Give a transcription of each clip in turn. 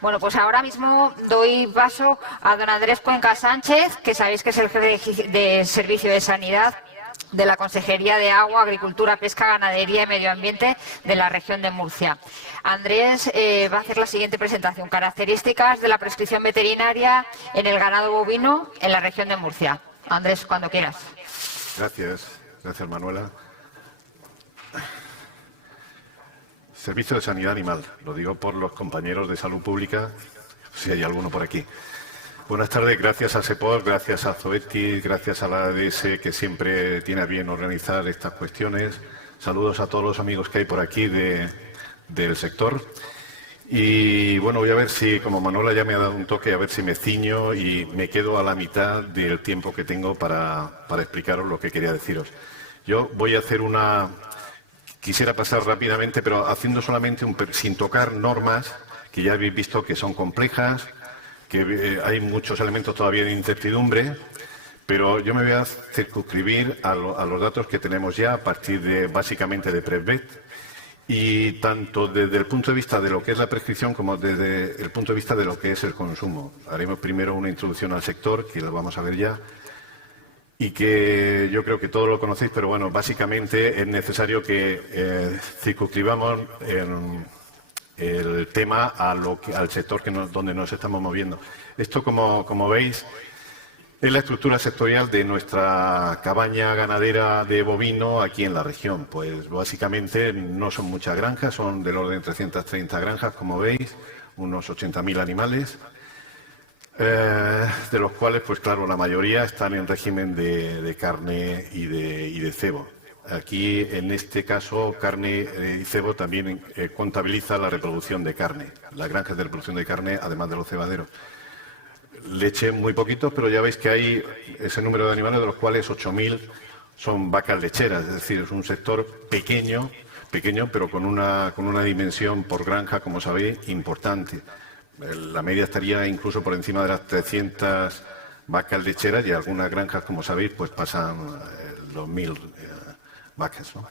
Bueno, pues ahora mismo doy paso a don Andrés Cuenca Sánchez, que sabéis que es el jefe de Servicio de Sanidad de la Consejería de Agua, Agricultura, Pesca, Ganadería y Medio Ambiente de la región de Murcia. Andrés va a hacer la siguiente presentación: características de la prescripción veterinaria en el ganado bovino en la región de Murcia. Andrés, cuando quieras. Gracias Manuela. Servicio de Sanidad Animal, lo digo por los compañeros de Salud Pública, si hay alguno por aquí. Buenas tardes, gracias a SEPOR, gracias a Zoetis, gracias a la ADS, que siempre tiene a bien organizar estas cuestiones. Saludos a todos los amigos que hay por aquí del sector. Y bueno, voy a ver si, como Manuela ya me ha dado un toque, a ver si me ciño y me quedo a la mitad del tiempo que tengo para explicaros lo que quería deciros. Yo voy a hacer quisiera pasar rápidamente, pero haciendo solamente sin tocar normas que ya habéis visto que son complejas, que hay muchos elementos todavía de incertidumbre, pero yo me voy a circunscribir a los datos que tenemos ya a partir básicamente de Presvet, y tanto desde el punto de vista de lo que es la prescripción como desde el punto de vista de lo que es el consumo. Haremos primero una introducción al sector, que lo vamos a ver ya, y que yo creo que todos lo conocéis, pero bueno, básicamente es necesario que circunscribamos el tema al sector donde nos estamos moviendo. Esto, como veis, es la estructura sectorial de nuestra cabaña ganadera de bovino aquí en la región. Pues básicamente no son muchas granjas, son del orden de 330 granjas, como veis, unos 80.000 animales. De los cuales, pues claro, la mayoría están en régimen de carne y de cebo. Aquí, en este caso, carne y cebo también contabiliza la reproducción de carne, las granjas de reproducción de carne, además de los cebaderos. Leche muy poquitos, pero ya veis que hay ese número de animales, de los cuales 8.000 son vacas lecheras, es decir, es un sector pequeño, pero con una dimensión por granja, como sabéis, importante. La media estaría incluso por encima de las 300 vacas lecheras, y algunas granjas, como sabéis, pues pasan los 1.000 vacas, ¿no?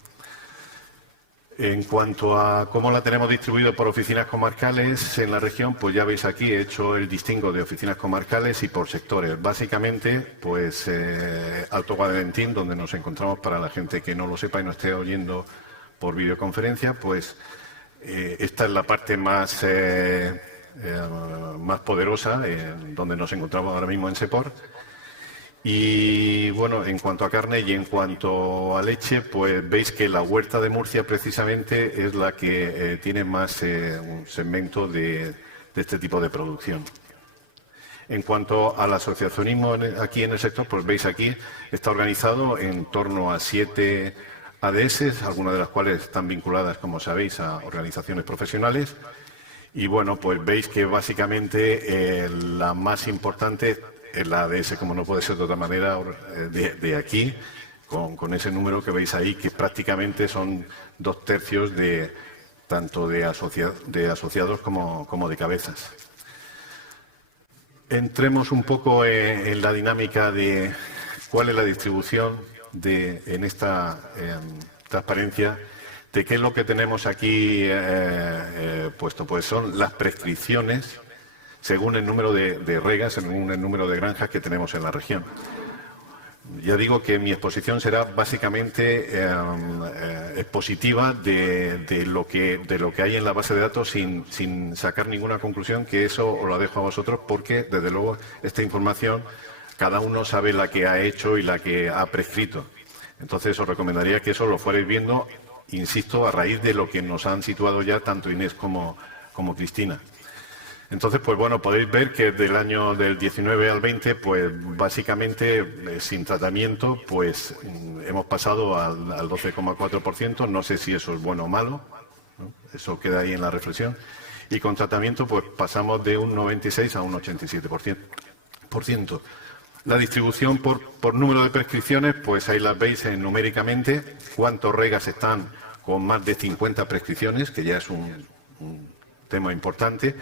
En cuanto a cómo la tenemos distribuido por oficinas comarcales en la región, pues ya veis aquí, he hecho el distingo de oficinas comarcales y por sectores. Básicamente, pues Alto Guadalentín, donde nos encontramos, para la gente que no lo sepa y no esté oyendo por videoconferencia, pues esta es la parte más poderosa, donde nos encontramos ahora mismo en SEPOR. Y bueno, en cuanto a carne y en cuanto a leche, pues veis que la huerta de Murcia precisamente es la que tiene más un segmento de este tipo de producción. En cuanto al asociacionismo aquí en el sector, pues veis aquí, está organizado en torno a 7 ADS, algunas de las cuales están vinculadas, como sabéis, a organizaciones profesionales. Y bueno, pues veis que básicamente la más importante es la ADS, como no puede ser de otra manera, de aquí, con ese número que veis ahí, que prácticamente son 2/3 tanto de asociados como de cabezas. Entremos un poco en la dinámica de cuál es la distribución en esta transparencia, de qué es lo que tenemos aquí puesto. Pues son las prescripciones según el número de regas, según el número de granjas que tenemos en la región. Ya digo que mi exposición será básicamente expositiva de lo que hay en la base de datos, sin sacar ninguna conclusión, que eso os lo dejo a vosotros, porque desde luego esta información cada uno sabe la que ha hecho y la que ha prescrito. Entonces os recomendaría que eso lo fuerais viendo, insisto, a raíz de lo que nos han situado ya tanto Inés como Cristina. Entonces, pues bueno, podéis ver que del año del 19 al 20, pues básicamente sin tratamiento, pues hemos pasado al 12,4%. No sé si eso es bueno o malo, ¿no? Eso queda ahí en la reflexión. Y con tratamiento, pues pasamos de un 96 a un 87%. La distribución por número de prescripciones, pues ahí las veis numéricamente, cuántos regas están con más de 50 prescripciones, que ya es un tema importante.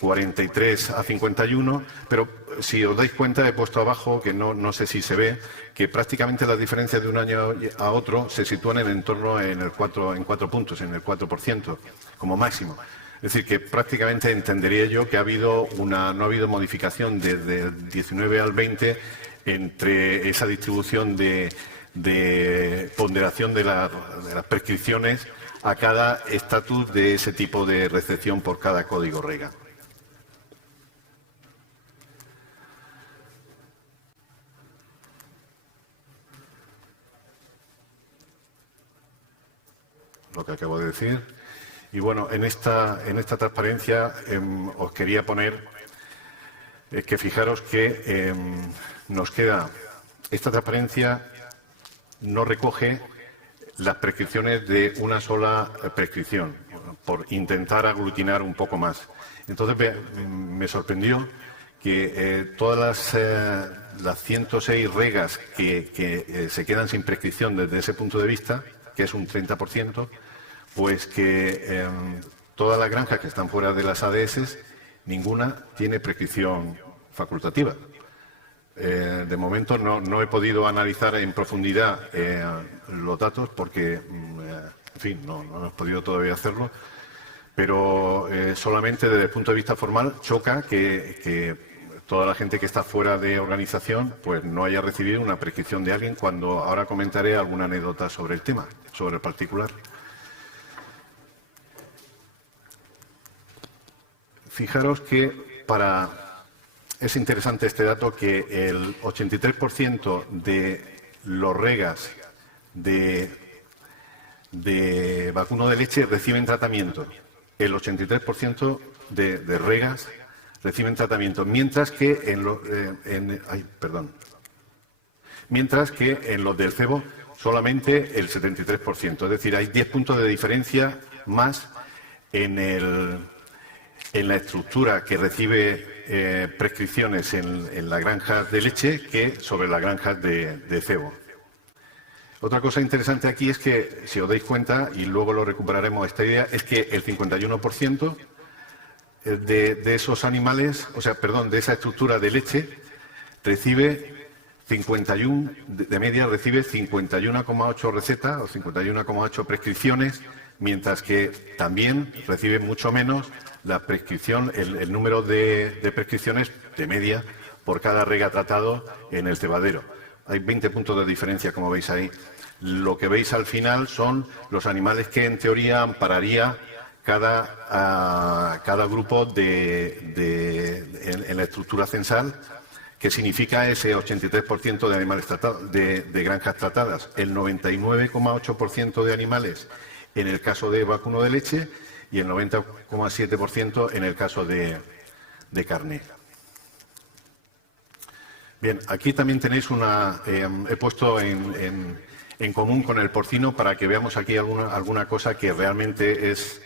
43 a 51, pero si os dais cuenta, he puesto abajo, que no sé si se ve, que prácticamente las diferencias de un año a otro se sitúan en torno en 4 puntos, en el 4% como máximo. Es Es decir, que prácticamente entendería yo que no ha habido modificación desde el 19 al 20 entre esa distribución de ponderación de las prescripciones a cada estatus de ese tipo de recepción por cada código REGA. Lo que acabo de decir. Y bueno, en esta transparencia os quería poner que fijaros que nos queda, esta transparencia no recoge las prescripciones de una sola prescripción, por intentar aglutinar un poco más. Entonces me sorprendió que todas las 106 regas que se quedan sin prescripción desde ese punto de vista, que es un 30%, pues que todas las granjas que están fuera de las ADS, ninguna tiene prescripción facultativa. De momento no he podido analizar en profundidad los datos porque, en fin, no hemos podido todavía hacerlo, pero solamente desde el punto de vista formal choca que toda la gente que está fuera de organización pues no haya recibido una prescripción de alguien, cuando ahora comentaré alguna anécdota sobre el tema, sobre el particular. Fijaros que es interesante este dato, que el 83% de los regas de vacuno de leche reciben tratamiento. El 83% de regas reciben tratamiento, mientras que en los del cebo solamente el 73%. Es decir, hay 10 puntos de diferencia más en la estructura que recibe prescripciones en las granjas de leche que sobre las granjas de cebo. Otra cosa interesante aquí es que, si os dais cuenta, y luego lo recuperaremos esta idea, es que el 51% de esos animales, de esa estructura de leche, recibe 51, de media recibe 51,8 recetas o 51,8 prescripciones, mientras que también recibe mucho menos la prescripción, el número de prescripciones de media por cada rega tratado en el cebadero. Hay 20 puntos de diferencia, como veis ahí. Lo que veis al final son los animales que en teoría ampararía cada grupo en la estructura censal, que significa ese 83% de animales tratados, de granjas tratadas, el 99,8% de animales en el caso de vacuno de leche y el 90,7% en el caso de carne. Bien, aquí también tenéis he puesto en común con el porcino para que veamos aquí alguna cosa que realmente es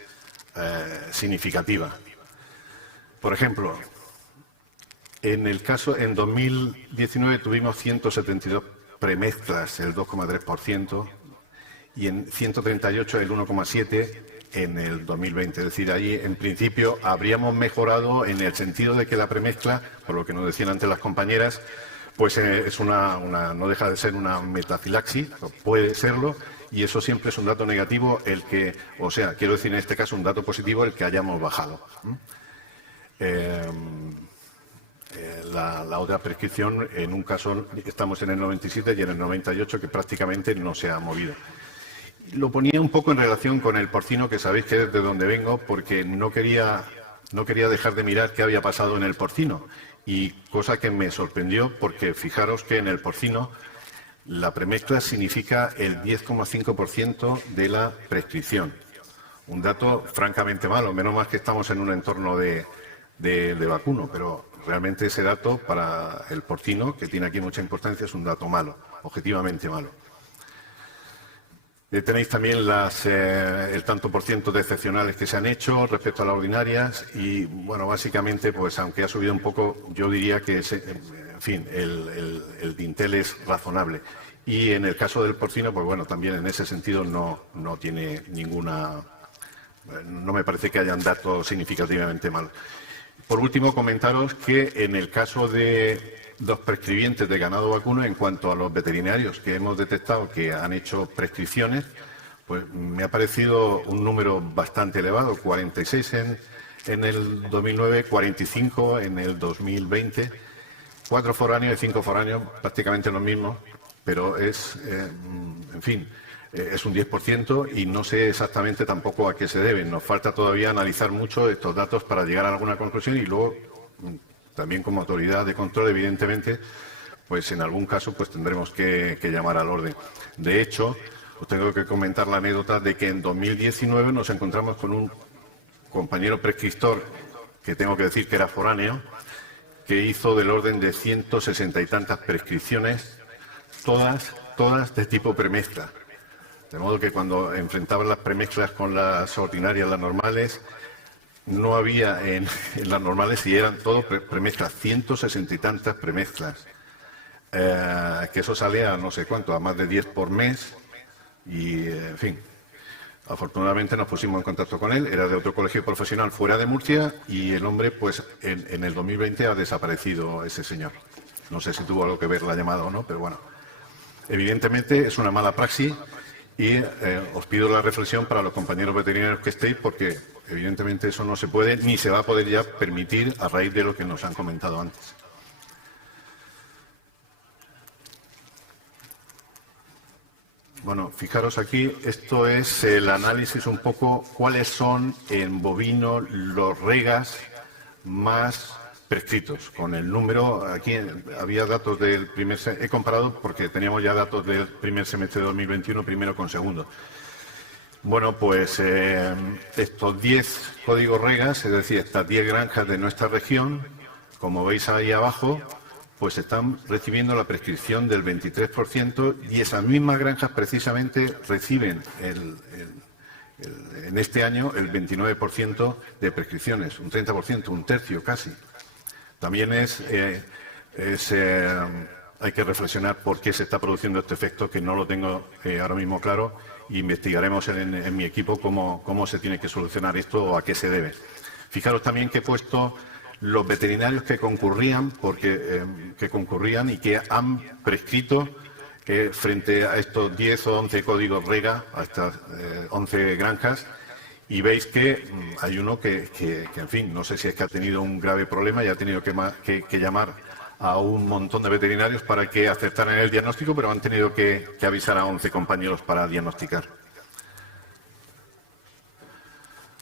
significativa. Por ejemplo, en 2019 tuvimos 172 premezclas, el 2,3%, y en 138 el 1,7% en el 2020. Es decir, ahí en principio habríamos mejorado en el sentido de que la premezcla, por lo que nos decían antes las compañeras, pues no deja de ser una metafilaxis, puede serlo, y eso siempre es un dato negativo, quiero decir en este caso un dato positivo, el que hayamos bajado. La otra prescripción, en un caso estamos en el 97 y en el 98, que prácticamente no se ha movido. Lo ponía un poco en relación con el porcino, que sabéis que es de donde vengo, porque no quería dejar de mirar qué había pasado en el porcino. Y cosa que me sorprendió, porque fijaros que en el porcino la premezcla significa el 10,5% de la prescripción. Un dato francamente malo, menos mal que estamos en un entorno de vacuno, pero realmente ese dato para el porcino, que tiene aquí mucha importancia, es un dato malo, objetivamente malo. Tenéis también el tanto por ciento de excepcionales que se han hecho respecto a las ordinarias y, bueno, básicamente, pues aunque ha subido un poco, yo diría que, en fin, el dintel es razonable. Y en el caso del porcino, pues bueno, también en ese sentido no tiene ninguna... No me parece que hayan datos significativamente malos. Por último, comentaros que en el caso de los prescribientes de ganado vacuno, en cuanto a los veterinarios que hemos detectado que han hecho prescripciones, Pues me ha parecido un número bastante elevado, 46 en el 2009, 45 en el 2020, 4 foráneos y 5 foráneos, prácticamente lo mismo, pero es, en fin, es un 10% y no sé exactamente tampoco a qué se deben. Nos falta todavía analizar mucho estos datos para llegar a alguna conclusión y luego, también como autoridad de control, evidentemente, pues en algún caso pues tendremos que llamar al orden. De hecho, os tengo que comentar la anécdota de que en 2019 nos encontramos con un compañero prescriptor, que tengo que decir que era foráneo, que hizo del orden de 160 y tantas prescripciones, todas de tipo premezcla. De modo que cuando enfrentaban las premezclas con las ordinarias, las normales, no había en las normales y eran todo premezclas, 160 y tantas premezclas. Que eso sale a no sé cuánto, a más de 10 por mes y, en fin. Afortunadamente nos pusimos en contacto con él, era de otro colegio profesional fuera de Murcia y el hombre, pues en el 2020 ha desaparecido ese señor. No sé si tuvo algo que ver la llamada o no, pero bueno. Evidentemente es una mala praxis y os pido la reflexión para los compañeros veterinarios que estéis porque evidentemente eso no se puede ni se va a poder ya permitir a raíz de lo que nos han comentado antes. Bueno, fijaros aquí, esto es el análisis un poco cuáles son en bovino los regas más prescritos. Con el número, aquí había datos del primer semestre, he comparado porque teníamos ya datos del primer semestre de 2021, primero con segundo. Bueno, pues estos 10 códigos regas, es decir, estas 10 granjas de nuestra región, como veis ahí abajo, pues están recibiendo la prescripción del 23% y esas mismas granjas precisamente reciben en este año el 29% de prescripciones, un 30%, un tercio casi. También hay que reflexionar por qué se está produciendo este efecto, que no lo tengo ahora mismo claro, e investigaremos en mi equipo cómo se tiene que solucionar esto o a qué se debe. Fijaros también que he puesto los veterinarios que concurrían, y que han prescrito frente a estos 10 o 11 códigos REGA, a estas 11 granjas, y veis que hay uno que, en fin, no sé si es que ha tenido un grave problema y ha tenido que llamar a un montón de veterinarios para que aceptaran el diagnóstico, pero han tenido que avisar a 11 compañeros para diagnosticar.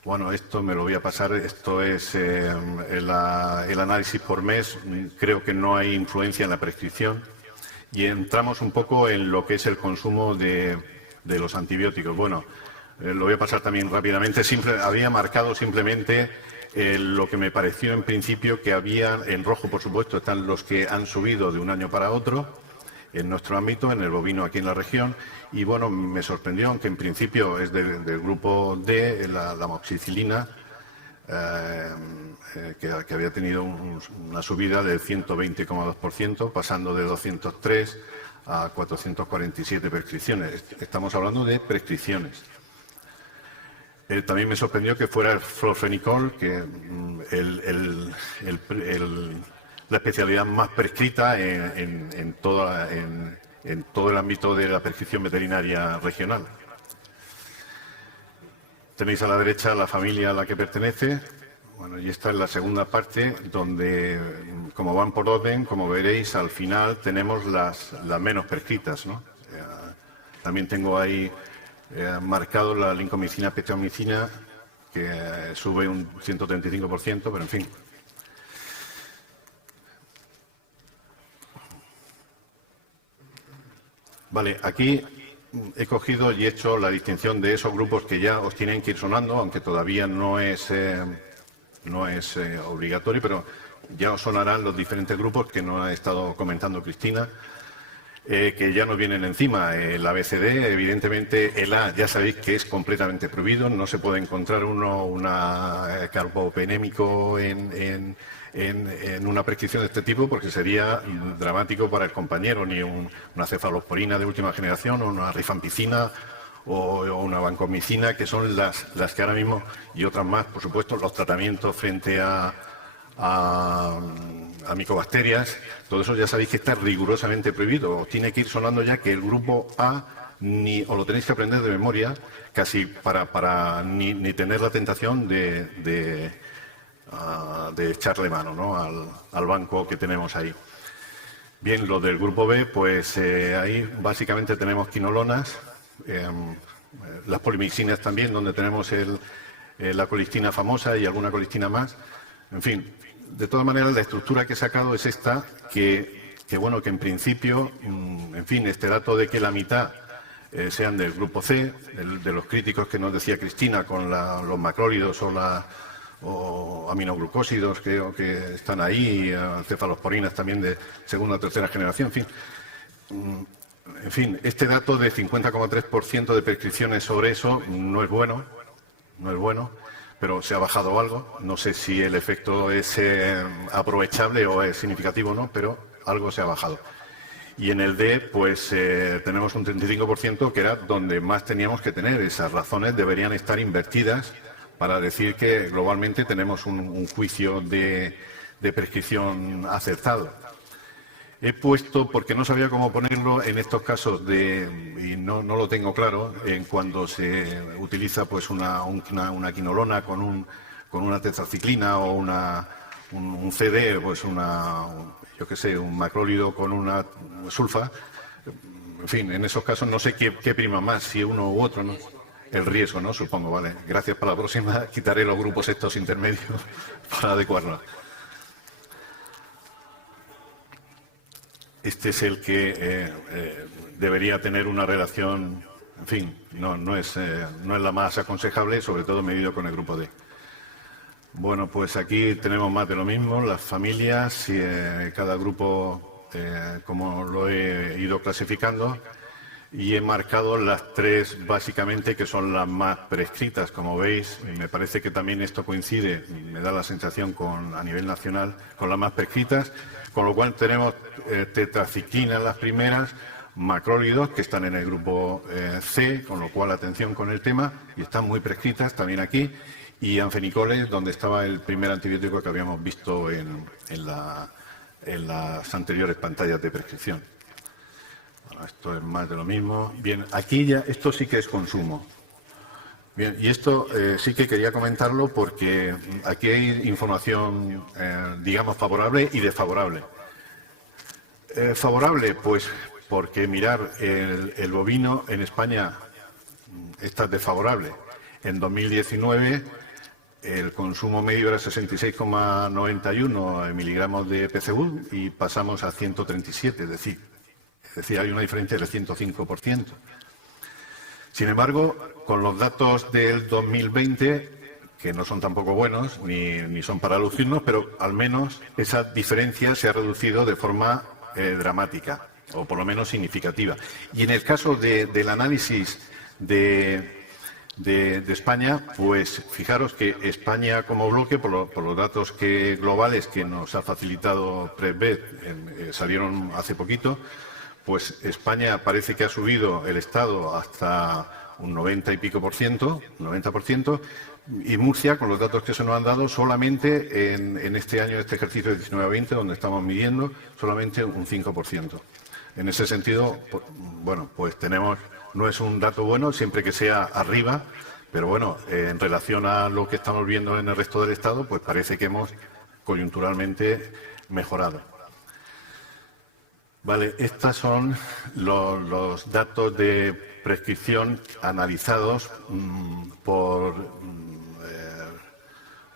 Bueno, esto me lo voy a pasar, esto es el análisis por mes, creo que no hay influencia en la prescripción y entramos un poco en lo que es el consumo de los antibióticos. Bueno, lo voy a pasar también rápidamente, había marcado simplemente lo que me pareció en principio que había, en rojo por supuesto, están los que han subido de un año para otro en nuestro ámbito, en el bovino aquí en la región. Y bueno, me sorprendió, aunque en principio es del grupo D, la amoxicilina, que había tenido una subida del 120,2%, pasando de 203 a 447 prescripciones. Estamos hablando de prescripciones. También me sorprendió que fuera el florfenicol, que la especialidad más prescrita en todo el ámbito de la prescripción veterinaria regional. Tenéis a la derecha la familia a la que pertenece. Bueno, y esta es la segunda parte, donde, como van por orden, como veréis, al final tenemos las menos prescritas, ¿no? También tengo ahí marcado la lincomicina, petromicina, que sube un 135%, pero en fin. Vale, aquí he cogido y he hecho la distinción de esos grupos que ya os tienen que ir sonando, aunque todavía no es obligatorio, pero ya os sonarán los diferentes grupos que nos ha estado comentando Cristina, que ya nos vienen encima. El ABCD, evidentemente, el A ya sabéis que es completamente prohibido, no se puede encontrar una carbapenémico en una prescripción de este tipo porque sería dramático para el compañero, ni una cefalosporina de última generación o una rifampicina o una vancomicina, que son las que ahora mismo, y otras más, por supuesto, los tratamientos frente a micobacterias, todo eso ya sabéis que está rigurosamente prohibido. Os tiene que ir sonando ya que el grupo A os lo tenéis que aprender de memoria, casi para ni tener la tentación de echarle mano, ¿no?, al banco que tenemos ahí. Bien, lo del grupo B, pues ahí básicamente tenemos quinolonas, las polimixinas también, donde tenemos la colistina famosa y alguna colistina más. En fin, de todas maneras, la estructura que he sacado es esta, que en principio, en fin, este dato de que la mitad sean del grupo C, de los críticos que nos decía Cristina, con los macrólidos o aminoglucósidos que están ahí, cefalosporinas también de segunda o tercera generación, en fin, este dato de 50,3% de prescripciones sobre eso no es bueno, pero se ha bajado algo. No sé si el efecto es aprovechable o es significativo o no, pero algo se ha bajado. Y en el D, pues tenemos un 35%, que era donde más teníamos que tener. Esas razones deberían estar invertidas para decir que globalmente tenemos un juicio de prescripción acertado. He puesto, porque no sabía cómo ponerlo en estos casos y no lo tengo claro, en cuando se utiliza pues una quinolona con una tetraciclina o un CD, pues yo qué sé, un macrólido con una sulfa. En fin, en esos casos no sé qué prima más, si uno u otro, ¿no? El riesgo, ¿no? Supongo, vale. Gracias, para la próxima quitaré los grupos estos intermedios para adecuarlos. Este es el que debería tener una relación, en fin, no es la más aconsejable, sobre todo medido con el grupo D. Bueno, pues aquí tenemos más de lo mismo, las familias, cada grupo, como lo he ido clasificando, y he marcado las tres básicamente que son las más prescritas, como veis. Y me parece que también esto coincide, me da la sensación a nivel nacional, con las más prescritas, con lo cual tenemos tetraciclinas las primeras, macrólidos que están en el grupo C, con lo cual atención con el tema, y están muy prescritas también aquí, y anfenicoles, donde estaba el primer antibiótico que habíamos visto en las anteriores pantallas de prescripción. Bueno, esto es más de lo mismo. Bien, aquí ya, esto sí que es consumo. Bien, y esto sí que quería comentarlo porque aquí hay información, digamos, favorable y desfavorable. Favorable, pues porque mirar el bovino en España está desfavorable. En 2019 el consumo medio era 66,91 miligramos de PCU y pasamos a 137, es decir, hay una diferencia del 105%. Sin embargo, con los datos del 2020, que no son tampoco buenos, ni son para lucirnos, pero al menos esa diferencia se ha reducido de forma dramática, o por lo menos significativa. Y en el caso del análisis de España, pues fijaros que España como bloque, por los datos globales que nos ha facilitado PREVET, salieron hace poquito, pues España parece que ha subido el Estado hasta un 90 y pico por ciento, 90%, y Murcia, con los datos que se nos han dado, solamente en este año, este ejercicio de 19-20, donde estamos midiendo, solamente un 5%. En ese sentido, bueno, pues no es un dato bueno siempre que sea arriba, pero bueno, en relación a lo que estamos viendo en el resto del Estado, pues parece que hemos coyunturalmente mejorado. Vale, estos son los datos de prescripción analizados por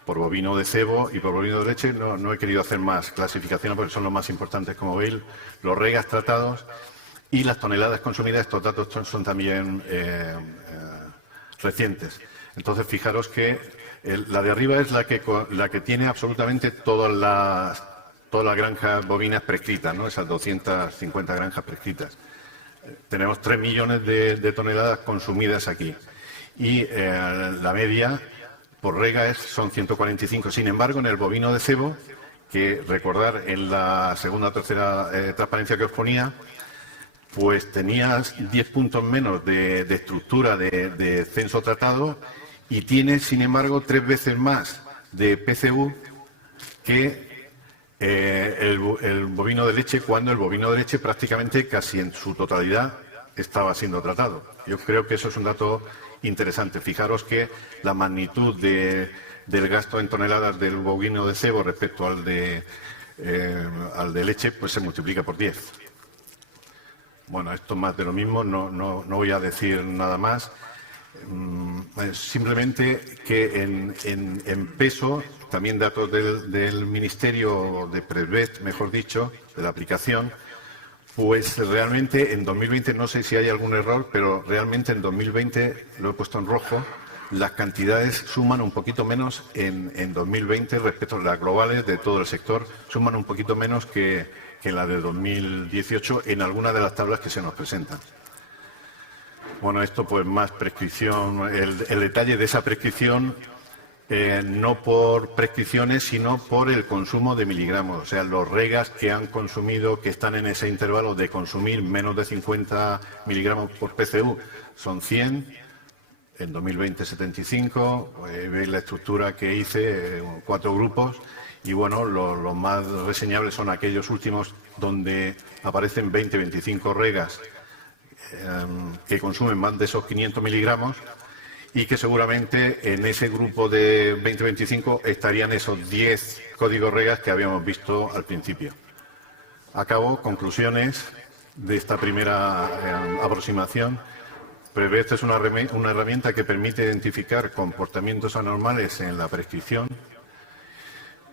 bovino de cebo y por bovino de leche. No he querido hacer más clasificaciones porque son los más importantes, como veis, los regas tratados y las toneladas consumidas. Estos datos son también recientes. Entonces, fijaros que la de arriba es la que tiene absolutamente todas las granjas bovinas prescritas, ¿no? Esas 250 granjas prescritas. Tenemos 3 millones de toneladas consumidas aquí. Y la media por rega son 145. Sin embargo, en el bovino de cebo, que recordar en la segunda o tercera transparencia que os ponía, pues tenías 10 puntos menos de estructura de censo tratado y tienes, sin embargo, 3 veces más de PCU que el bovino de leche, cuando el bovino de leche prácticamente casi en su totalidad estaba siendo tratado. Yo creo que eso es un dato interesante. Fijaros que la magnitud del gasto en toneladas del bovino de cebo respecto al de leche, pues se multiplica por 10. Bueno, esto es más de lo mismo, no voy a decir nada más. Simplemente que en peso, también datos del Ministerio de Presvet, mejor dicho, de la aplicación, pues realmente en 2020, no sé si hay algún error, pero realmente en 2020, lo he puesto en rojo, las cantidades suman un poquito menos en 2020 respecto a las globales de todo el sector, suman un poquito menos que la de 2018 en algunas de las tablas que se nos presentan. Bueno, esto pues más prescripción, el detalle de esa prescripción, no por prescripciones, sino por el consumo de miligramos. O sea, los regas que han consumido, que están en ese intervalo de consumir menos de 50 miligramos por PCU, son 100, en 2020 75, veis la estructura que hice, 4 grupos, y bueno, los más reseñables son aquellos últimos donde aparecen 20-25 regas que consumen más de esos 500 miligramos y que seguramente en ese grupo de 20-25 estarían esos 10 códigos regas que habíamos visto al principio. Acabo, conclusiones de esta primera aproximación. Presvet es una herramienta que permite identificar comportamientos anormales en la prescripción.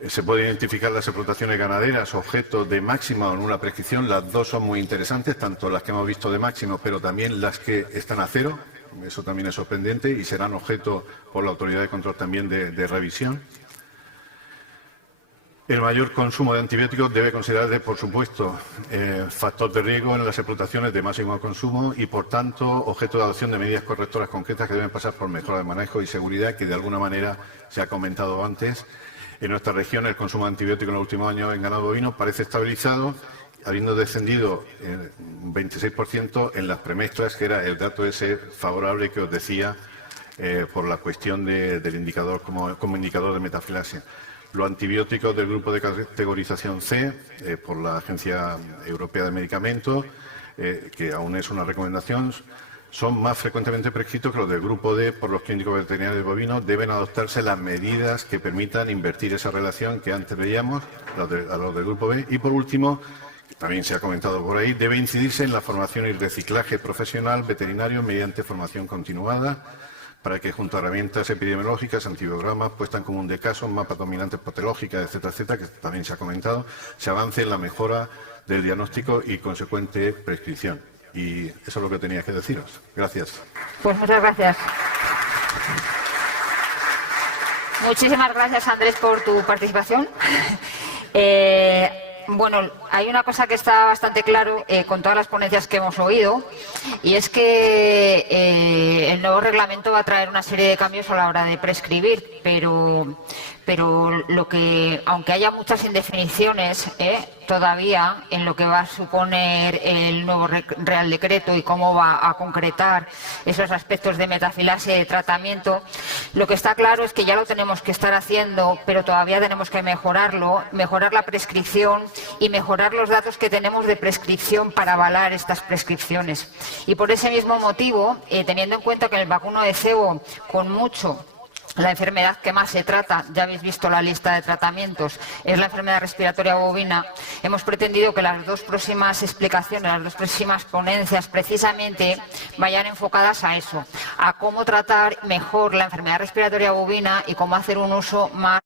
Se pueden identificar las explotaciones ganaderas, objeto de máxima o en una prescripción. Las dos son muy interesantes, tanto las que hemos visto de máximo, pero también las que están a cero. Eso también es sorprendente y serán objeto por la autoridad de control también de revisión. El mayor consumo de antibióticos debe considerarse, por supuesto, factor de riesgo en las explotaciones de máximo consumo y, por tanto, objeto de adopción de medidas correctoras concretas que deben pasar por mejora de manejo y seguridad, que de alguna manera se ha comentado antes. En nuestra región, el consumo de antibióticos en los últimos años en ganado bovino parece estabilizado, habiendo descendido un 26% en las premezclas, que era el dato ese favorable que os decía por la cuestión del indicador como indicador de metafilasia. Los antibióticos del grupo de categorización C, por la Agencia Europea de Medicamentos, que aún es una recomendación, son más frecuentemente prescritos que los del grupo D por los clínicos veterinarios bovinos. Deben adoptarse las medidas que permitan invertir esa relación que antes veíamos a los del grupo B. Y por último, también se ha comentado por ahí, debe incidirse en la formación y reciclaje profesional veterinario mediante formación continuada, para que junto a herramientas epidemiológicas, antibiogramas, puesta en común de casos, mapas dominantes patológicas, etcétera, etcétera, que también se ha comentado, se avance en la mejora del diagnóstico y consecuente prescripción. Y eso es lo que tenía que deciros. Gracias. Pues muchas gracias. Muchísimas gracias, Andrés, por tu participación. Bueno, hay una cosa que está bastante claro con todas las ponencias que hemos oído, y es que el nuevo reglamento va a traer una serie de cambios a la hora de prescribir, pero lo que, aunque haya muchas indefiniciones todavía en lo que va a suponer el nuevo Real Decreto y cómo va a concretar esos aspectos de metafilasia y de tratamiento, lo que está claro es que ya lo tenemos que estar haciendo, pero todavía tenemos que mejorarlo, mejorar la prescripción y mejorar los datos que tenemos de prescripción para avalar estas prescripciones. Y por ese mismo motivo, teniendo en cuenta que en el vacuno de cebo, con mucho, la enfermedad que más se trata, ya habéis visto la lista de tratamientos, es la enfermedad respiratoria bovina, hemos pretendido que las dos próximas explicaciones, las dos próximas ponencias, precisamente vayan enfocadas a eso, a cómo tratar mejor la enfermedad respiratoria bovina y cómo hacer un uso más